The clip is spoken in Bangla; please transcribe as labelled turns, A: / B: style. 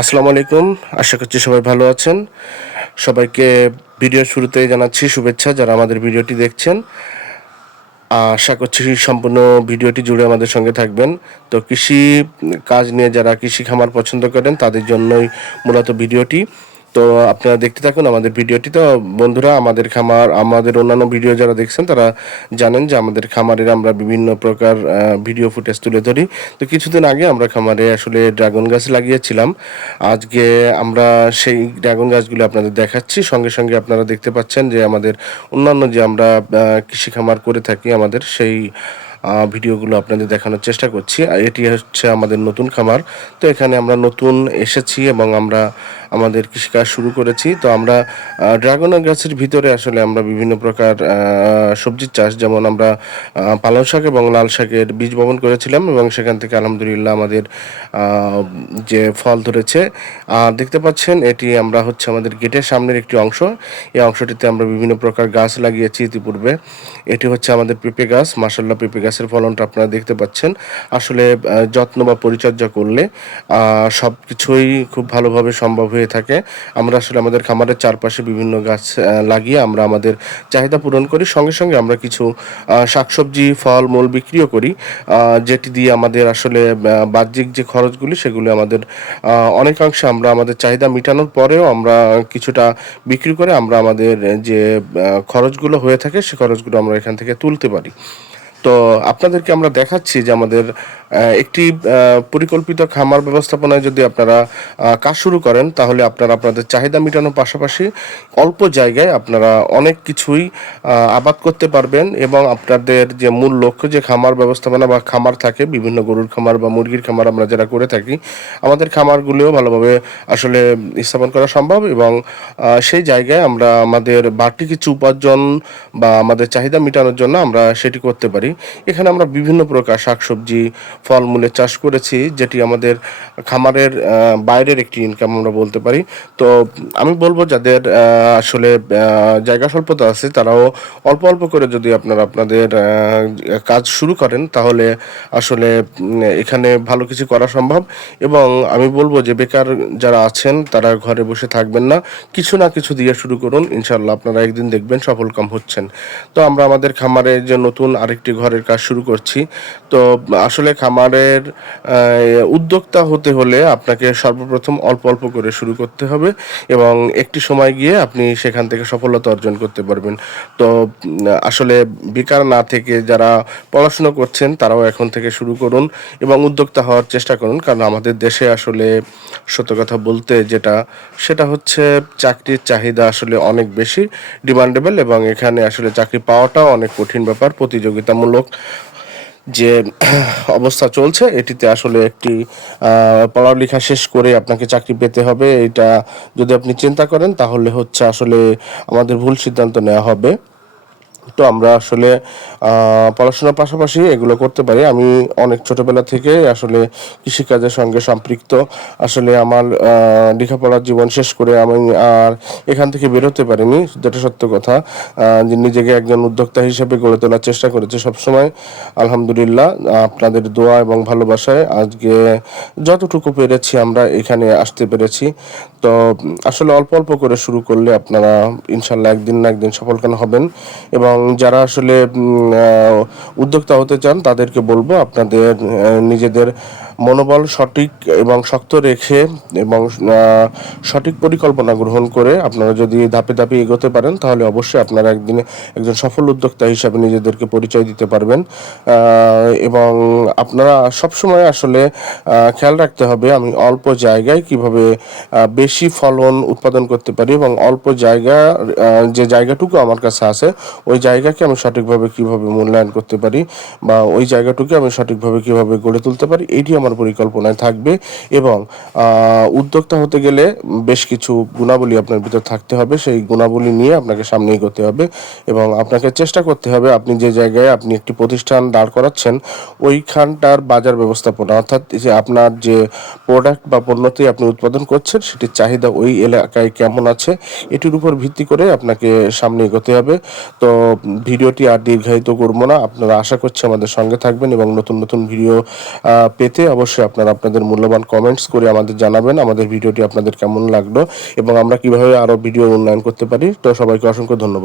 A: আসসালামু আলাইকুম। আশা করছি সবাই ভালো আছেন। সবাইকে ভিডিও শুরুতেই জানাচ্ছি শুভেচ্ছা যারা আমাদের ভিডিওটি দেখছেন। আশা করছি সম্পূর্ণ ভিডিওটি জুড়ে আমাদের সঙ্গে থাকবেন। তো কৃষি কাজ নিয়ে যারা কৃষি খামার পছন্দ করেন, তাদের জন্যই মূলত ভিডিওটি। তো আপনারা দেখতে থাকুন আমাদের ভিডিওটি। তো বন্ধুরা, আমাদের খামার, আমাদের অন্যান্য ভিডিও যারা দেখছেন, তারা জানেন যে আমাদের খামারের আমরা বিভিন্ন প্রকার ভিডিও ফুটেজ তুলে ধরি। তো কিছুদিন আগে আমরা খামারে আসলে ড্রাগন গাছ লাগিয়েছিলাম। আজকে আমরা সেই ড্রাগন গাছগুলো আপনাদের দেখাচ্ছি। সঙ্গে সঙ্গে আপনারা দেখতে পাচ্ছেন যে আমাদের অন্যান্য যে আমরা কৃষি খামার করে থাকি আমাদের, সেই ভিডিওগুলো আপনাদের দেখানোর চেষ্টা করছি। আর এটি হচ্ছে আমাদের নতুন খামার। তো এখানে আমরা নতুন এসেছি এবং আমরা আমাদের কৃষিকাজ শুরু করেছি। তো আমরা ড্রাগন গাছের ভিতরে আসলে আমরা বিভিন্ন প্রকার সবজির চাষ, যেমন আমরা পালং শাক এবং লাল শাকের বীজ বপন করেছিলাম এবং সেখান থেকে আলহামদুলিল্লাহ আমাদের যে ফল ধরেছে। আর দেখতে পাচ্ছেন, এটি আমরা হচ্ছে আমাদের গেটের সামনের একটি অংশ। এই অংশটিতে আমরা বিভিন্ন প্রকার গাছ লাগিয়েছি ইতিপূর্বে। এটি হচ্ছে আমাদের পেঁপে গাছ মাসাল্লাহ পেঁপে গাছের ফলনটা আপনারা দেখতে পাচ্ছেন। আসলে যত্ন বা পরিচর্যা করলে সব কিছুই খুব ভালোভাবে সম্ভব হয়ে থাকে। আমরা আসলে আমাদের খামারের চারপাশে বিভিন্ন গাছ লাগিয়ে আমরা আমাদের চাহিদা পূরণ করি। সঙ্গে সঙ্গে আমরা কিছু শাকসবজি ফল মূল বিক্রিও করি যেটি দিয়ে আমাদের আসলে বাহ্যিক যে খরচগুলি সেগুলি আমাদের অনেকাংশে আমরা আমাদের চাহিদা মেটানোর পরেও আমরা কিছুটা বিক্রি করে আমরা আমাদের যে খরচগুলো হয়ে থাকে, সে খরচগুলো আমরা এখান থেকে তুলতে পারি। তো আপনাদেরকে আমরা দেখাচ্ছি যে আমাদের একটি পরিকল্পিত খামার ব্যবস্থাপনায় যদি আপনারা কাজ শুরু করেন, তাহলে আপনারা আপনাদের চাহিদা মেটানোর পাশাপাশি অল্প জায়গায় আপনারা অনেক কিছুই আবাদ করতে পারবেন এবং আপনাদের যে মূল লক্ষ্য যে খামার ব্যবস্থাপনা বা খামার থাকে, বিভিন্ন গরুর খামার বা মুরগির খামার আমরা যারা করে থাকি, আমাদের খামারগুলিও ভালোভাবে আসলে স্থাপন করা সম্ভব এবং সেই জায়গায় আমরা আমাদের বাড়তি কিছু উপার্জন বা আমাদের চাহিদা মেটানোর জন্য আমরা সেটি করতে পারি। এখানে আমরা বিভিন্ন প্রকার শাকসবজি, ফলমূলের চাষ করেছি, যেটি আমাদের খামারের বাইরের একটি ইনকাম আমরা বলতে পারি। তো আমি বলব যাদের আসলে জায়গা স্বল্পতা আছে, তারাও অল্প অল্প করে যদি আপনারা আপনাদের কাজ শুরু করেন, তাহলে আসলে এখানে ভালো কিছু করা সম্ভব। এবং আমি বলব যে বেকার যারা আছেন, তারা ঘরে বসে থাকবেন না। কিছু না কিছু দিয়ে শুরু করুন ইনশাল্লাহ আপনারা একদিন দেখবেন সফল কাম হচ্ছেন। তো আমরা আমাদের খামারে যে নতুন আরেকটি ঘরের কাজ শুরু করছি। তো আসলে খামারের উদ্যোক্তা হতে হলে আপনাকে সর্বপ্রথম অল্প অল্প করে শুরু করতে হবে এবং একটি সময় গিয়ে আপনি সেখান থেকে সফলতা অর্জন করতে পারবেন। তো আসলে বেকার না থেকে যারা পড়াশোনা করছেন তারাও এখন থেকে শুরু করুন এবং উদ্যোক্তা হওয়ার চেষ্টা করুন। কারণ আমাদের দেশে আসলে সত্য কথা বলতে যেটা, সেটা হচ্ছে চাকরির চাহিদা আসলে অনেক বেশি, ডিমান্ডেবল এবং এখানে আসলে চাকরি পাওয়াটাও অনেক কঠিন ব্যাপার। প্রতিযোগিতামূলক যে অবস্থা চলছে, এটিতে আসলে একটি পড়ালেখা শেষ করে আপনাকে চাকরি পেতে হবে। এটা যদি আপনি চিন্তা করেন, তাহলে হচ্ছে আসলে আমাদের ভুল সিদ্ধান্ত নেওয়া হবে। তো আমরা আসলে পড়াশোনার পাশাপাশি এগুলো করতে পারি। আমি অনেক ছোটবেলা থেকে আসলে কৃষিকাজের সঙ্গে সম্পৃক্ত। আসলে আমার লেখাপড়ার জীবন শেষ করে আমি আর এখান থেকে বেরোতে পারিনি, যেটা সত্য কথা। যে নিজেকে একজন উদ্যোক্তা হিসেবে গড়ে তোলার চেষ্টা করেছি সবসময়। আলহামদুলিল্লাহ, আপনাদের দোয়া এবং ভালোবাসায় আজকে যতটুকু পেরেছি আমরা এখানে আসতে পেরেছি। তো আসলে অল্প অল্প করে শুরু করলে আপনারা ইনশাল্লাহ একদিন না একদিন সফলকাম হবেন। এবং যারা আসলে উদ্যোক্তা হতে চান তাদেরকে বলব আপনাদের নিজেদের মনোবল সঠিক এবং শক্ত রেখে এবং সঠিক পরিকল্পনা গ্রহণ করে আপনারা যদি ধাপে ধাপে এগোতে পারেন, তাহলে অবশ্যই আপনারা একদিনে একজন সফল উদ্যোক্তা হিসাবে নিজেদেরকে পরিচয় দিতে পারবেন। এবং আপনারা সবসময় আসলে খেয়াল রাখতে হবে আমি অল্প জায়গায় কীভাবে বেশি ফলন উৎপাদন করতে পারি এবং অল্প জায়গা যে জায়গাটুকু আমার কাছে আছে, ওই জায়গাকে আমি সঠিকভাবে কীভাবে মূল্যায়ন করতে পারি বা ওই জায়গাটুকু আমি সঠিকভাবে কীভাবে গড়ে তুলতে পারি, এটি আমার পরিকল্পনায় থাকবে এবং উদ্যোক্তা হতে গেলে বেশ কিছু গুণাবলী আপনার ভিতর থাকতে হবে। সেই গুণাবলী নিয়ে আপনাকে সামনে এগোতে হবে এবং আপনাকে চেষ্টা করতে হবে আপনি যে জায়গায় আপনি একটি প্রতিষ্ঠান দাঁড় করাচ্ছেন, ওইখানটার বাজার ব্যবস্থাপনা। অর্থাৎ যে আপনার যে প্রোডাক্ট বা পণ্যটি আপনি উৎপাদন করছেন, সেটির চাহিদা ওই এলাকায় কেমন আছে, এটির উপর ভিত্তি করে আপনাকে সামনে এগোতে হবে। তো ভিডিওটি আর দীর্ঘায়িত করব না। আপনারা আশা করছি আমাদের সঙ্গে থাকবেন এবং নতুন নতুন ভিডিও পেতে অবশ্যই আপনারা আপনাদের মূল্যবান কমেন্টস করে আমাদের জানাবেন, আমাদের ভিডিওটি আপনাদের কেমন লাগল এবং আমরা কীভাবে আরও ভিডিও উন্নয়ন করতে পারি। তো সবাইকে অসংখ্য ধন্যবাদ।